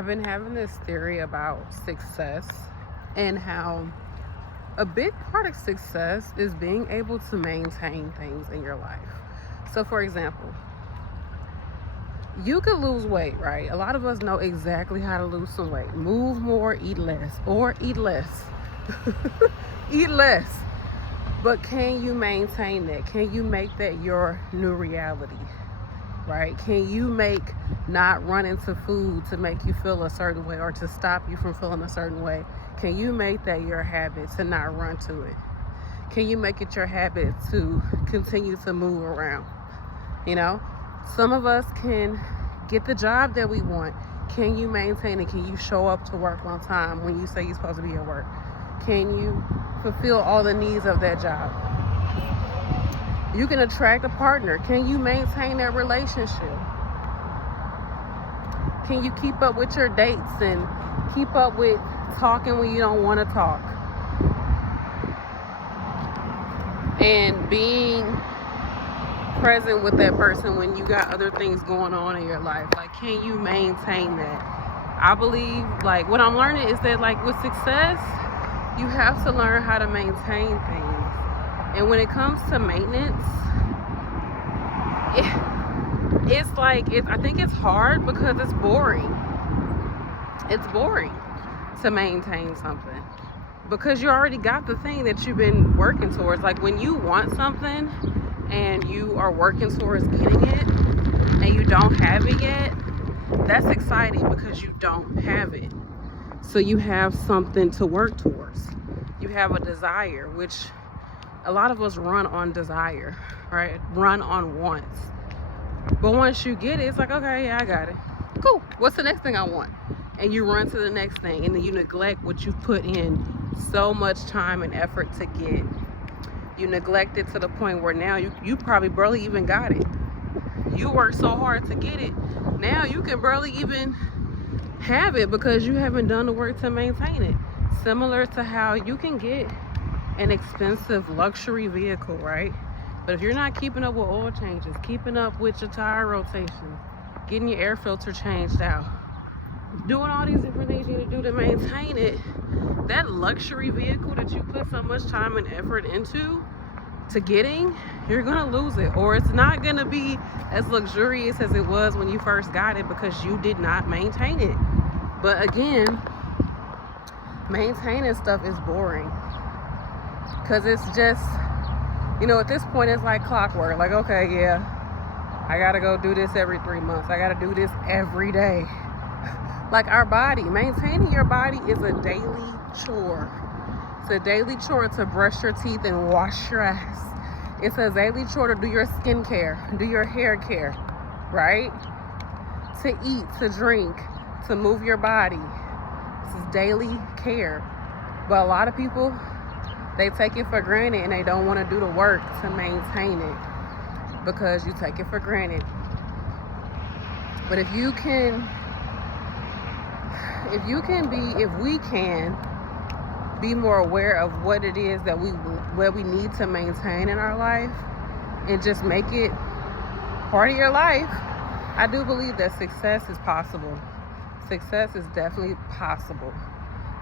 I've been having this theory about success and how a big part of success is being able to maintain things in your life. So, for example, you could lose weight, right? A lot of us know exactly how to lose some weight. Move more, eat less, or eat less. Eat less. But can you maintain that? Can you make that your new reality? Right? Can you make not running to food to make you feel a certain way or to stop you from feeling a certain way? Can you make that your habit to not run to it? Can you make it your habit to continue to move around? You know, some of us can get the job that we want. Can you maintain it? Can you show up to work on time when you say you're supposed to be at work? Can you fulfill all the needs of that job? You can attract a partner. Can you maintain that relationship? Can you keep up with your dates and keep up with talking when you don't want to talk? And being present with that person when you got other things going on in your life. Like, can you maintain that? I believe, like, what I'm learning is that, like, with success, you have to learn how to maintain things. And when it comes to maintenance, it's like, I think it's hard because it's boring. It's boring to maintain something because you already got the thing that you've been working towards. Like, when you want something and you are working towards getting it and you don't have it yet, that's exciting because you don't have it. So you have something to work towards. You have a desire, which a lot of us run on desire, right? Run on wants. But once you get it, it's like, okay, yeah, I got it. Cool. What's the next thing I want? And you run to the next thing, and then you neglect what you put in so much time and effort to get. You neglect it to the point where now you probably barely even got it. You worked so hard to get it. Now you can barely even have it because you haven't done the work to maintain it. Similar to how you can get an expensive luxury vehicle, right? But if you're not keeping up with oil changes, keeping up with your tire rotation, getting your air filter changed out, doing all these different things you need to do to maintain it, that luxury vehicle that you put so much time and effort into to getting, you're gonna lose it, or it's not gonna be as luxurious as it was when you first got it because you did not maintain it. But again, maintaining stuff is boring because it's just, you know, at this point it's like clockwork. Like, okay, yeah, I gotta go do this every 3 months. I gotta do this every day. Like our body, maintaining your body is a daily chore. It's a daily chore to brush your teeth and wash your ass. It's a daily chore to do your skincare, do your hair care, right? To eat, to drink, to move your body. This is daily care. But a lot of people, they take it for granted and they don't want to do the work to maintain it because you take it for granted. But if we can be more aware of what it is that we need to maintain in our life and just make it part of your life, I do believe that success is possible. Success is definitely possible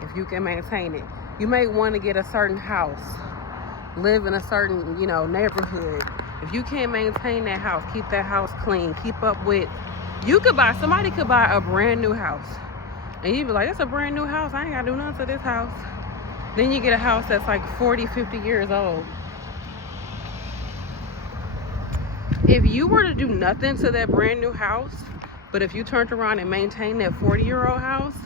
if you can maintain it. You may want to get a certain house, live in a certain, neighborhood. If you can't maintain that house, keep that house clean, keep up with, somebody could buy a brand new house. And you'd be like, that's a brand new house. I ain't got to do nothing to this house. Then you get a house that's like 40, 50 years old. If you were to do nothing to that brand new house, but if you turned around and maintained that 40-year-old house,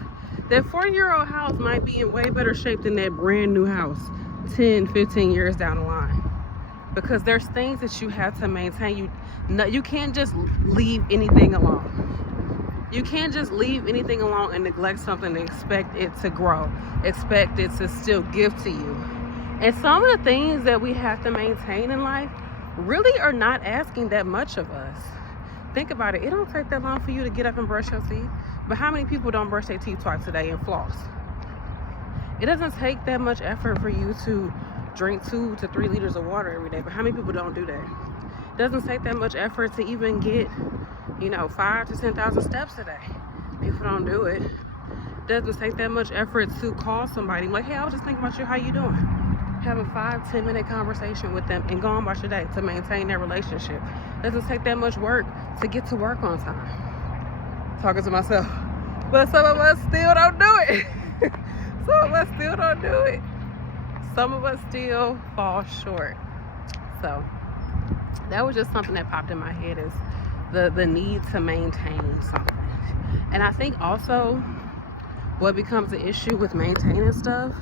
that 40-year-old house might be in way better shape than that brand new house 10, 15 years down the line. Because there's things that you have to maintain. You can't just leave anything alone. You can't just leave anything alone and neglect something and expect it to grow, expect it to still give to you. And some of the things that we have to maintain in life really are not asking that much of us. Think about it. It don't take that long for you to get up and brush your teeth. But how many people don't brush their teeth twice a day and floss? It doesn't take that much effort for you to drink 2 to 3 liters of water every day. But how many people don't do that? It doesn't take that much effort to even get 5 to 10,000 steps a day. if I don't do it. Doesn't take that much effort to call somebody like, hey, I was just thinking about you, how you doing? Have a 5-10 minute conversation with them and go on about your day to maintain their relationship. Doesn't take that much work to get to work on time. Talking to myself. But some of us still don't do it. Some of us still don't do it. Some of us still fall short. So that was just something that popped in my head, is the need to maintain something. And I think also what becomes the issue with maintaining stuff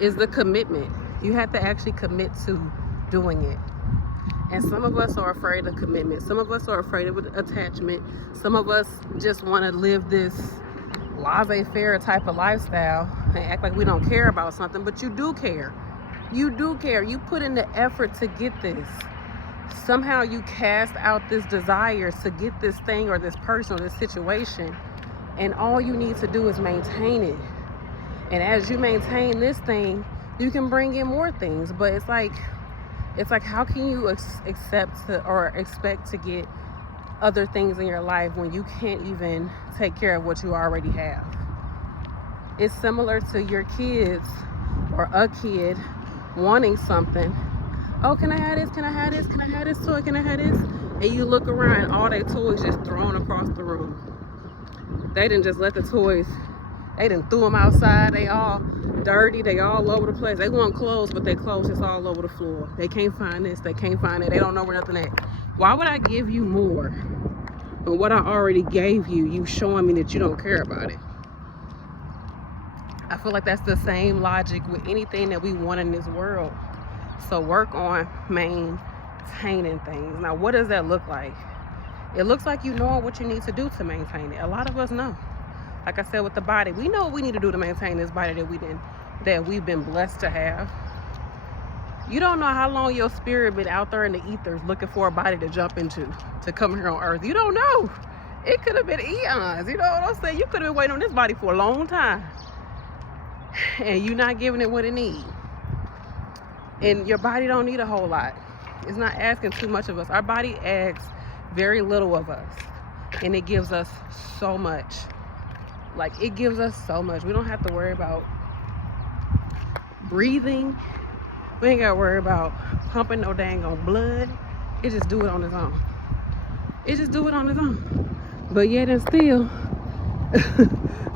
is the commitment. You have to actually commit to doing it. And some of us are afraid of commitment. Some of us are afraid of attachment. Some of us just want to live this laissez-faire type of lifestyle and act like we don't care about something, but you do care. You do care. You put in the effort to get this. Somehow you cast out this desire to get this thing or this person or this situation, and all you need to do is maintain it. And as you maintain this thing, you can bring in more things. But it's like how can you accept or expect to get other things in your life when you can't even take care of what you already have? It's similar to your kids or a kid wanting something. Oh, can I have this? Can I have this? Can I have this toy? Can I have this? And you look around, all their toys just thrown across the room. They didn't just let the toys, they didn't threw them outside. They all dirty. They all over the place. They want clothes, but their clothes is all over the floor. They can't find this. They can't find it. They don't know where nothing at. Why would I give you more than what I already gave you? You showing me that you don't care about it. I feel like that's the same logic with anything that we want in this world. So work on maintaining things. Now, what does that look like? It looks like you know what you need to do to maintain it. A lot of us know. Like I said with the body, we know what we need to do to maintain this body that we've been blessed to have. You don't know how long your spirit been out there in the ethers looking for a body to jump into, to come here on earth. You don't know. It could have been eons. You know what I'm saying? You could have been waiting on this body for a long time, and you're not giving it what it needs. And your body don't need a whole lot. It's not asking too much of us. Our body asks very little of us, and it gives us so much. Like, it gives us so much. We don't have to worry about breathing. We ain't got to worry about pumping no dang on blood. It just do it on its own. It just do it on its own. But yet and still,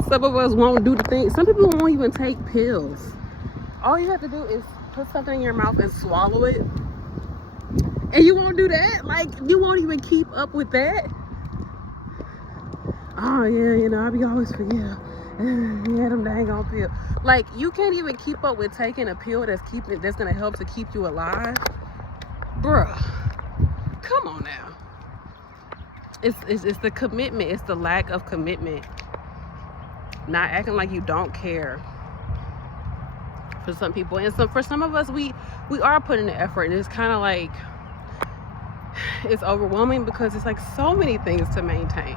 some of us won't do the thing. Some people won't even take pills. All you have to do is put something in your mouth and swallow it. And you won't do that? Like, you won't even keep up with that? Oh, yeah, you know, I be always forget. Yeah, them dang on pills. Like, you can't even keep up with taking a pill that's gonna help to keep you alive. Bruh, come on now. It's the commitment. It's the lack of commitment. Not acting like you don't care. For some people, and for some of us, we are putting the effort, and it's kind of like it's overwhelming because it's like so many things to maintain.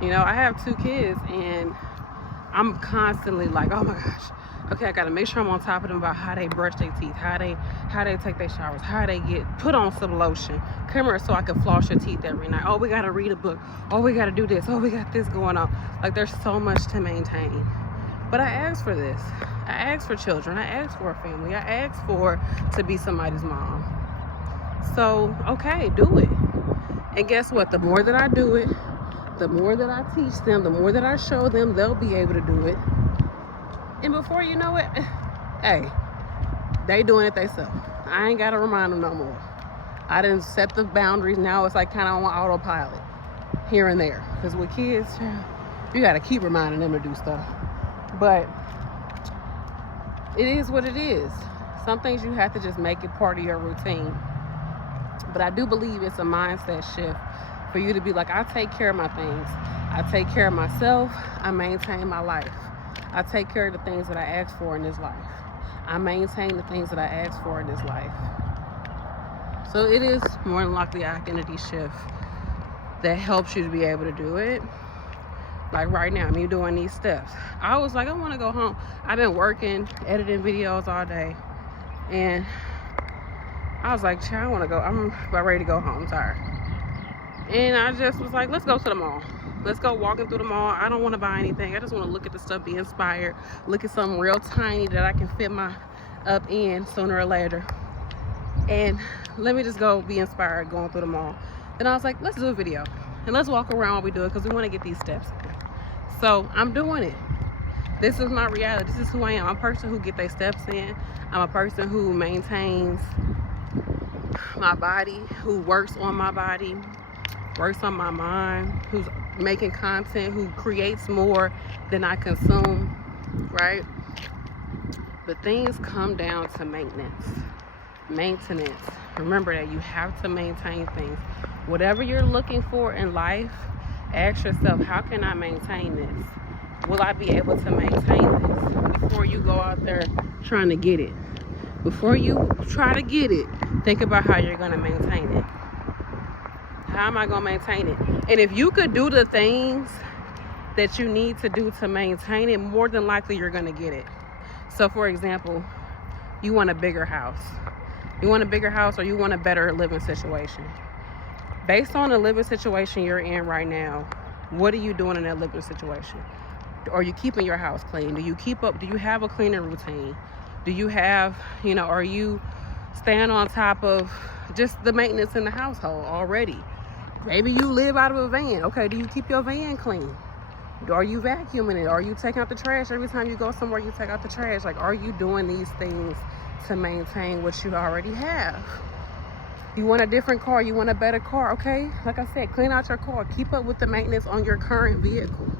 You know, I have 2 kids, and I'm constantly like, oh my gosh, okay, I gotta make sure I'm on top of them about how they brush their teeth, how they take their showers, how they put on some lotion. Come here so I can floss your teeth every night. Oh, we gotta read a book. Oh, we gotta do this. Oh, we got this going on. Like, there's so much to maintain. But I asked for this. I asked for children. I asked for a family. I asked to be somebody's mom. So, okay, do it. And guess what? The more that I do it, the more that I teach them, the more that I show them, they'll be able to do it. And before you know it, hey, they doing it themselves. I ain't got to remind them no more. I didn't set the boundaries. Now it's like kind of on autopilot here and there. Because with kids, you got to keep reminding them to do stuff. But it is what it is. Some things you have to just make it part of your routine. But I do believe it's a mindset shift for you to be like, I take care of my things. I take care of myself. I maintain my life. I take care of the things that I ask for in this life. I maintain the things that I ask for in this life. So it is more than likely an identity shift that helps you to be able to do it. Like right now, me doing these steps. I was like, I want to go home. I've been working, editing videos all day. And I was like, child, I want to go. I'm about ready to go home. I'm tired. And I just was like, let's go to the mall. Let's go walking through the mall. I don't want to buy anything. I just want to look at the stuff, be inspired, look at something real tiny that I can fit my up in sooner or later. And let me just go be inspired going through the mall. And I was like, let's do a video and let's walk around while we do it, because we want to get these steps in. So I'm doing it. This is my reality. This is who I am. I'm a person who get their steps in. I'm a person who maintains my body, who works on my body, works on my mind, who's making content, who creates more than I consume, right? But things come down to maintenance. Remember that you have to maintain things. Whatever you're looking for in life, ask yourself, how can I maintain this? Will I be able to maintain this? Before you go out there trying to get it. Before you try to get it, think about how you're going to maintain it. How am I going to maintain it? And if you could do the things that you need to do to maintain it, more than likely you're going to get it. So for example, you want a bigger house. You want a bigger house, or you want a better living situation. Based on the living situation you're in right now, what are you doing in that living situation? Are you keeping your house clean? Do you have a cleaning routine? Do you have, are you staying on top of just the maintenance in the household already? Maybe you live out of a van. Okay, do you keep your van clean? Are you vacuuming it? Are you taking out the trash every time you go somewhere? You take out the trash. Like, are you doing these things to maintain what you already have? You want a different car, you want a better car, okay? Like I said, clean out your car. Keep up with the maintenance on your current vehicle.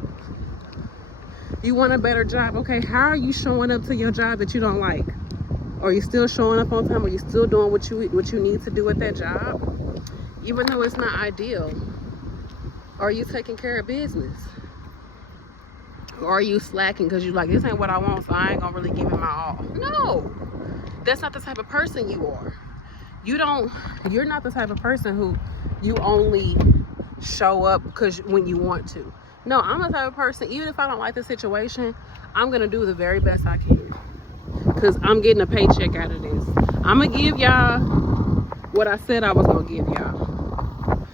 You want a better job, okay? How are you showing up to your job that you don't like? Are you still showing up on time? Are you still doing what you need to do at that job? Even though it's not ideal. Are you taking care of business? Or are you slacking because you're like, this ain't what I want, so I ain't gonna really give it my all? No, that's not the type of person you are. You're not the type of person who you only show up because when you want to. No, I'm the type of person, even if I don't like the situation, I'm gonna do the very best I can, because I'm getting a paycheck out of this. I'm gonna give y'all what I said I was gonna give y'all,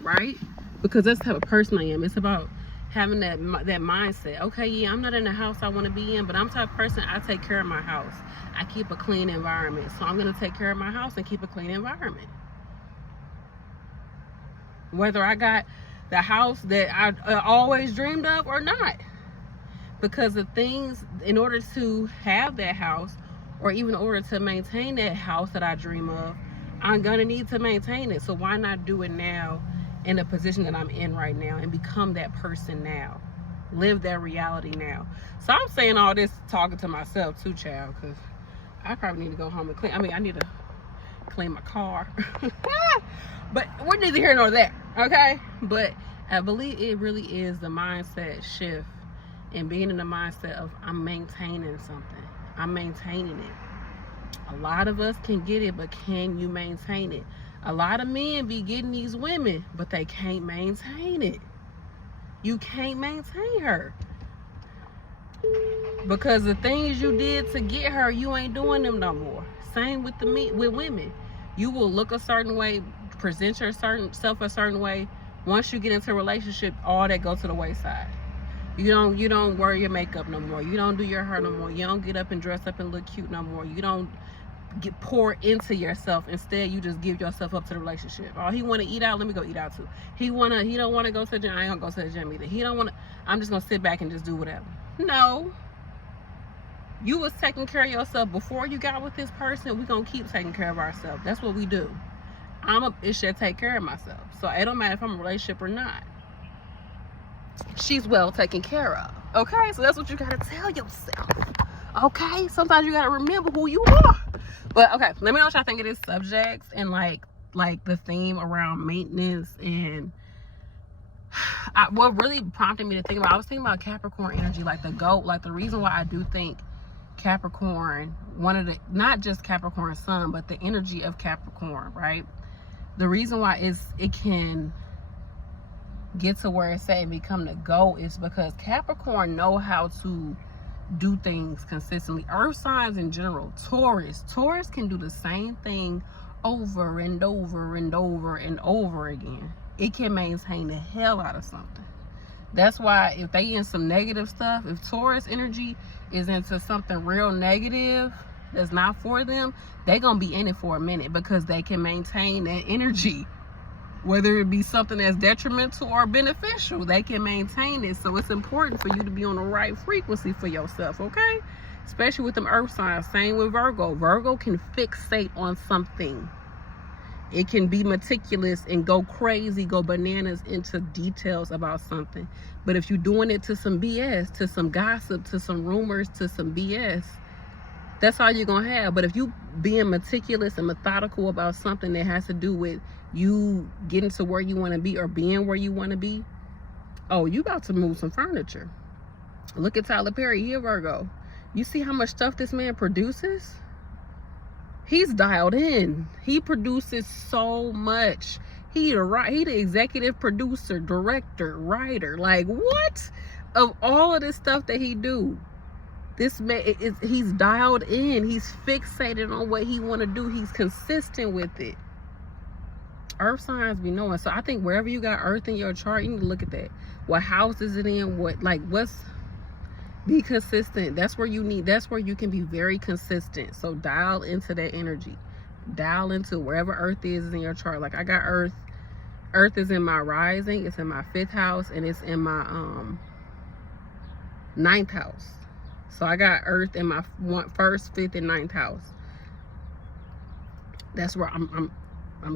right? Because that's the type of person I am. It's about having that mindset. Okay, yeah, I'm not in the house I want to be in, but I'm the type of person, I take care of my house. I keep a clean environment, so I'm going to take care of my house and keep a clean environment. Whether I got the house that I always dreamed of or not. Because the things, in order to have that house, or even in order to maintain that house that I dream of, I'm going to need to maintain it. So why not do it now, in the position that I'm in right now, and become that person now? Live that reality now. So I'm saying all this talking to myself too, child, because I probably need to go home and clean. I need to clean my car. But we're neither here nor there, okay? But I believe it really is the mindset shift, and being in the mindset of, I'm maintaining something. I'm maintaining it. A lot of us can get it, but can you maintain it? A lot of men be getting these women, but they can't maintain it. You can't maintain her. Because the things you did to get her, you ain't doing them no more. Same with women. You will look a certain way, present yourself a certain way. Once you get into a relationship, all that goes to the wayside. You don't wear your makeup no more. You don't do your hair no more. You don't get up and dress up and look cute no more. You don't pour into yourself. Instead, you just give yourself up to the relationship. Oh, he want to eat out, let me go eat out too. He don't want to go to the gym, I ain't gonna go to the gym either. He don't want to, I'm just gonna sit back and just do whatever. No, you was taking care of yourself before you got with this person. We gonna keep taking care of ourselves. That's what we do. It should take care of myself. So it don't matter if I'm in a relationship or not. She's well taken care of. Okay, so that's what you gotta tell yourself. Okay, sometimes you gotta remember who you are. But okay, let me know what y'all think of this subjects and like the theme around maintenance. And what really prompted me to think about, I was thinking about Capricorn energy, like the GOAT, like the reason why I do think Capricorn, not just Capricorn sun, but the energy of Capricorn, right? The reason why it can get to where it's at and become the GOAT is because Capricorn know how to do things consistently. Earth signs in general, Taurus can do the same thing over and over and over and over again. it can maintain the hell out of something. That's why if they in some negative stuff, if Taurus energy is into something real negative that's not for them, they gonna be in it for a minute because they can maintain that energy. Whether it be something that's detrimental or beneficial, they can maintain it. So it's important for you to be on the right frequency for yourself, okay? Especially with them earth signs. Same with Virgo. Virgo can fixate on something. It can be meticulous and go crazy, go bananas into details about something. But if you're doing it to some BS, to some gossip, to some rumors, to some BS, that's all you're going to have. But if you being meticulous and methodical about something that has to do with you getting to where you want to be or being where you want to be, oh, you about to move some furniture. Look at Tyler Perry. He a Virgo. You see how much stuff this man produces? He's dialed in. He produces so much. He the executive producer, director, writer. Like, what? Of all of this stuff that he do, this man, he's dialed in. He's fixated on what he want to do. He's consistent with it. Earth signs be knowing. So I think wherever you got earth in your chart, you need to look at that. What house is it in? Be consistent. That's where you can be very consistent. So dial into that energy. Dial into wherever earth is in your chart. Like I got earth. Earth is in my rising. It's in my 5th house. And it's in my 9th house. So I got earth in my 1st, 5th, and 9th house. That's where I'm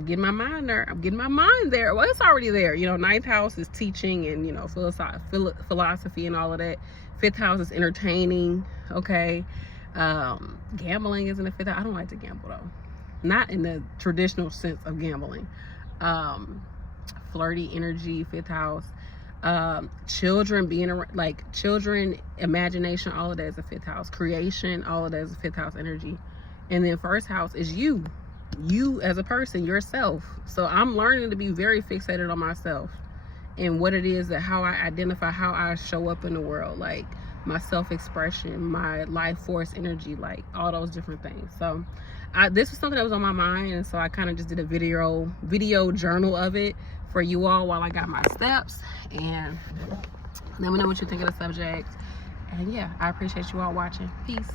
getting my mind there. I'm getting my mind there. Well, it's already there. You know, 9th house is teaching and, you know, philosophy and all of that. 5th house is entertaining. Okay. Gambling is in the 5th house. I don't like to gamble though. Not in the traditional sense of gambling. Flirty energy, 5th house. Children being around, like children, imagination, all of that is a 5th house. Creation, all of that is a 5th house energy. And then 1st house is you as a person, yourself. So I'm learning to be very fixated on myself and what it is, that how I identify, how I show up in the world, like my self-expression, my life force energy, like all those different things. So this was something that was on my mind, and so I kind of just did a video journal of it for you all while I got my steps. And let me know what you think of the subject. And yeah, I appreciate you all watching. Peace.